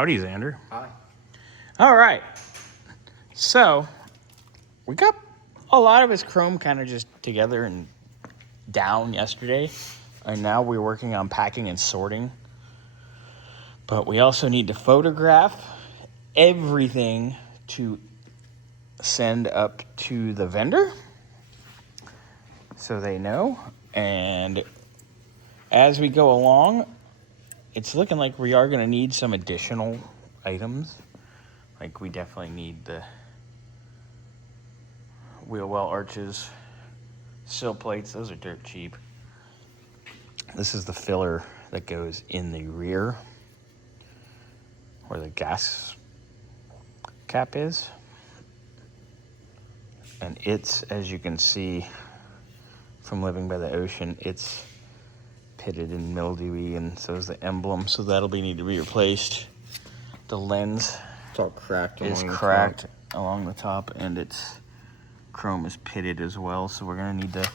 Howdy, Xander. Hi. All right. So, we got a lot of his chrome kind of just together and down yesterday. And now we're working on packing and sorting. But we also need to photograph everything to send up to the vendor so they know. And as we go along, it's looking like we are going to need some additional items. Like, we definitely need the wheel well arches, sill plates. Those are dirt cheap. This is the filler that goes in the rear where the gas cap is. And it's, as you can see from living by the ocean, it's pitted and mildewy, and so is the emblem, so that'll need to be replaced. The lens It's all cracked. is cracked along the top, and its chrome is pitted as well, so we're gonna need to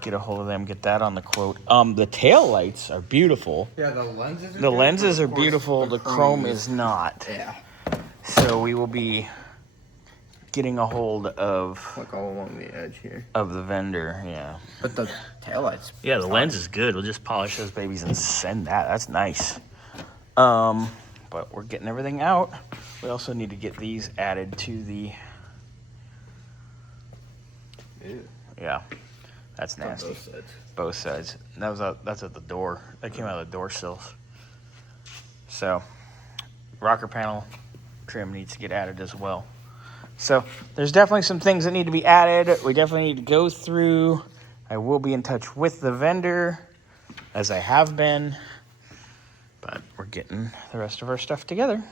get a hold of them, get that on the quote. The tail lights are beautiful. Yeah, the lenses are The lenses are beautiful, the chrome is not. Yeah. So we will be getting a hold of Like all along the edge here. of the vendor, yeah. But the taillights. Yeah, the lens is good. We'll just polish those babies and send that. That's nice. But we're getting everything out. We also need to get these added to the... Ew. Yeah, that's nasty. Both sides. Both sides. That's at the door. That came out of the door sills. So, rocker panel trim needs to get added as well. So, there's definitely some things that need to be added. We definitely need to go through. I will be in touch with the vendor, as I have been. But we're getting the rest of our stuff together.